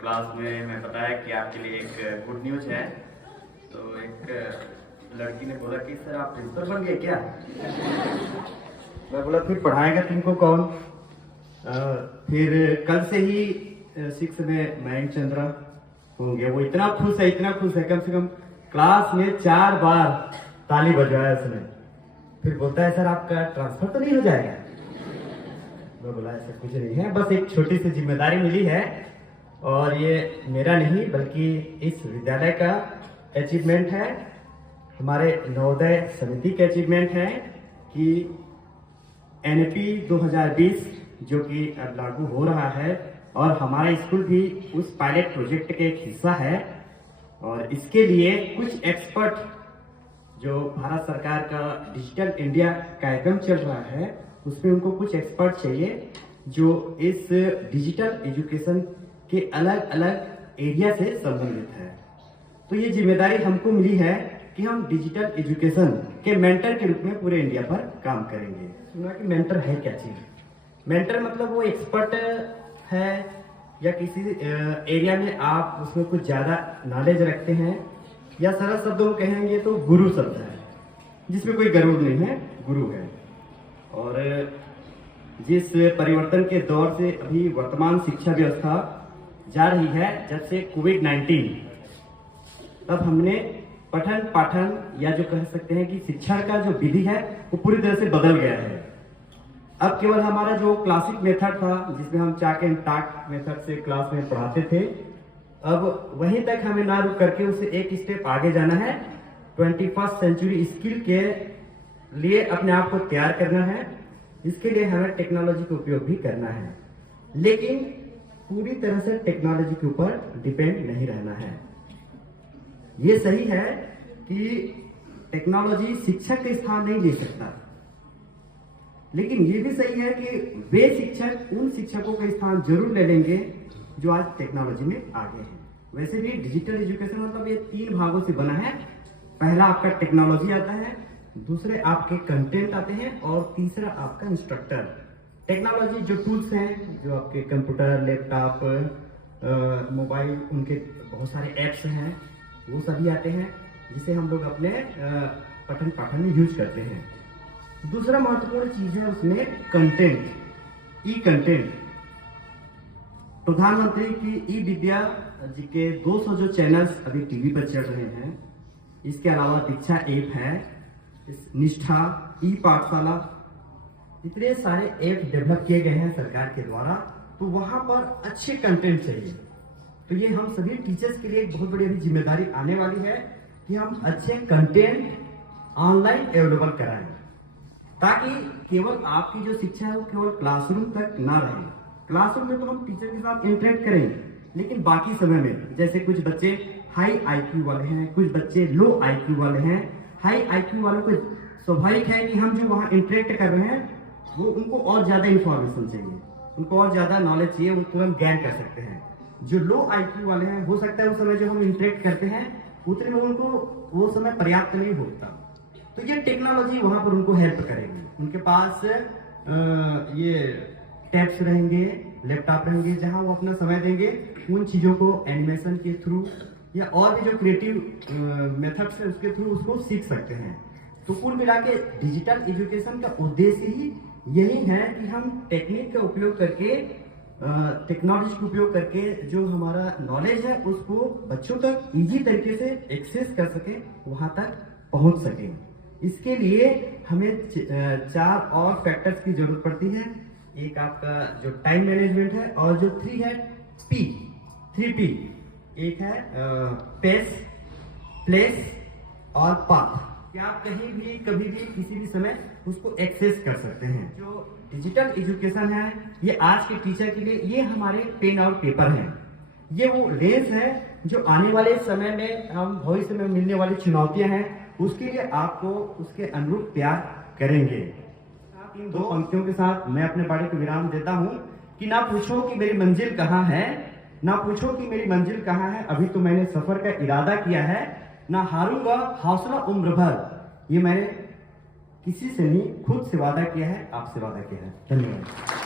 Class में मैं बताया कि आपके लिए एक गुड न्यूज है। तो एक लड़की ने बोला कि सर आप प्रिंसिपल बन गए क्या? मैं बोला फिर पढ़ाएगा तुमको कौन? फिर कल से ही 6 में मयंक चंद्रा होंगे। वो इतना खुश है कम से कम क्लास में 4 बार ताली बजवाया उसने। फिर बोलता है सर आपका ट्रांसफर तो नहीं हो जाएगा? मैं बोला ऐसा कुछ नहीं है, बस एक छोटी सी जिम्मेदारी मिली है और ये मेरा नहीं बल्कि इस विद्यालय का अचीवमेंट है, हमारे नवोदय समिति के अचीवमेंट है कि एनपी 2020 जो कि अब लागू हो रहा है और हमारा स्कूल भी उस पायलट प्रोजेक्ट के एक हिस्सा है। और इसके लिए कुछ एक्सपर्ट, जो भारत सरकार का डिजिटल इंडिया कार्यक्रम चल रहा है उसमें उनको कुछ एक्सपर्ट चाहिए जो इस डिजिटल एजुकेशन के अलग अलग एरिया से संबंधित है। तो ये जिम्मेदारी हमको मिली है कि हम डिजिटल एजुकेशन के मेंटर के रूप में पूरे इंडिया पर काम करेंगे। सुना कि मेंटर है क्या चीज? मेंटर मतलब वो एक्सपर्ट है या किसी एरिया में आप उसमें कुछ ज्यादा नॉलेज रखते हैं, या सरल शब्दों में कहेंगे तो गुरु शब्द है, जिसमें कोई गरुड़ नहीं है, गुरु है। और जिस परिवर्तन के दौर से अभी वर्तमान शिक्षा व्यवस्था जा रही है, जब से कोविड-19, तब हमने पठन पाठन या जो कह सकते हैं कि शिक्षा का जो विधि है वो पूरी तरह से बदल गया है। अब केवल हमारा जो क्लासिक मेथड था जिसमें हम चाक एंड टाक मेथड से क्लास में पढ़ाते थे, अब वहीं तक हमें ना रुक करके उसे एक स्टेप आगे जाना है। 21st सेंचुरी स्किल के लिए अपने आप को तैयार करना है। इसके लिए हमें टेक्नोलॉजी का उपयोग भी करना है, लेकिन पूरी तरह से टेक्नोलॉजी के ऊपर डिपेंड नहीं रहना है। ये सही है कि टेक्नोलॉजी शिक्षक का स्थान नहीं ले सकता, लेकिन ये भी सही है कि वे शिक्षक उन शिक्षकों का स्थान जरूर ले लेंगे जो आज टेक्नोलॉजी में आगे हैं। वैसे भी डिजिटल एजुकेशन मतलब ये 3 भागों से बना है। पहला आपका टेक्नोलॉजी आता है, दूसरे आपके कंटेंट आते हैं और तीसरा आपका इंस्ट्रक्टर। टेक्नोलॉजी जो टूल्स हैं, जो आपके कंप्यूटर, लैपटॉप, मोबाइल, उनके बहुत सारे ऐप्स हैं, वो सभी आते हैं जिसे हम लोग अपने पठन पाठन में यूज करते हैं। दूसरा महत्वपूर्ण चीज है उसमें कंटेंट, ई कंटेंट। प्रधानमंत्री की ई विद्या जी के 200 जो चैनल्स अभी टीवी पर चल रहे हैं, इसके अलावा दीक्षा ऐप है, निष्ठा, ई पाठशाला, इतने सारे ऐप डेवलप किए गए हैं सरकार के द्वारा। तो वहां पर अच्छे कंटेंट चाहिए। तो ये हम सभी टीचर्स के लिए एक बहुत बड़ी अभी जिम्मेदारी आने वाली है कि हम अच्छे कंटेंट ऑनलाइन अवेलेबल कराएं, ताकि केवल आपकी जो शिक्षा है वो केवल क्लासरूम तक ना रहे। क्लासरूम में तो हम टीचर के साथ इंटरेक्ट करें, लेकिन बाकी समय में जैसे कुछ बच्चे हाई आईक्यू वाले हैं, कुछ बच्चे लो आईक्यू वाले हैं। हाई आईक्यू वालों को स्वाभाविक है कि हम जो वहाँ इंटरेक्ट कर रहे हैं वो उनको और ज्यादा इंफॉर्मेशन चाहिए, उनको और ज्यादा नॉलेज चाहिए, वो तुरंत गेन कर सकते हैं। जो लो आईक्यू वाले हैं, हो सकता है उस समय जो हम इंटरेक्ट करते हैं उतने में उनको वो समय पर्याप्त नहीं होता। तो ये टेक्नोलॉजी वहां पर उनको हेल्प करेगी। उनके पास ये टैब्स रहेंगे, लैपटॉप रहेंगे, जहां वो अपना समय देंगे उन चीजों को एनिमेशन के थ्रू या और भी जो क्रिएटिव मेथड्स है उसके थ्रू उसको सीख सकते हैं। तो कुल मिला के डिजिटल एजुकेशन का उद्देश्य ही यही है कि हम टेक्निक का उपयोग करके, टेक्नोलॉजी का उपयोग करके जो हमारा नॉलेज है उसको बच्चों तक इजी तरीके से एक्सेस कर सके, वहां तक पहुंच सके। इसके लिए हमें 4 और फैक्टर्स की जरूरत पड़ती है। एक आपका जो टाइम मैनेजमेंट है, और जो 3 है पी, 3P। एक है पेस, प्लेस और पाथ, कि आप कहीं भी कभी भी किसी भी समय उसको एक्सेस कर सकते हैं। जो डिजिटल एजुकेशन है ये आज के टीचर के लिए ये हमारे पेन और पेपर हैं। ये वो रेस है जो आने वाले समय में हम भविष्य में मिलने वाली चुनौतियां हैं उसके लिए आपको उसके अनुरूप तैयार करेंगे। इन 2 पंक्तियों के साथ मैं अपने बारे को विराम देता हूं कि ना पूछो कि मेरी मंजिल कहाँ है, ना पूछो कि मेरी मंजिल कहाँ है, अभी तो मैंने सफर का इरादा किया है, ना हारूंगा हौसला उम्र भर। ये मैंने किसी से नहीं, खुद से वादा किया है, आपसे वादा किया है। धन्यवाद।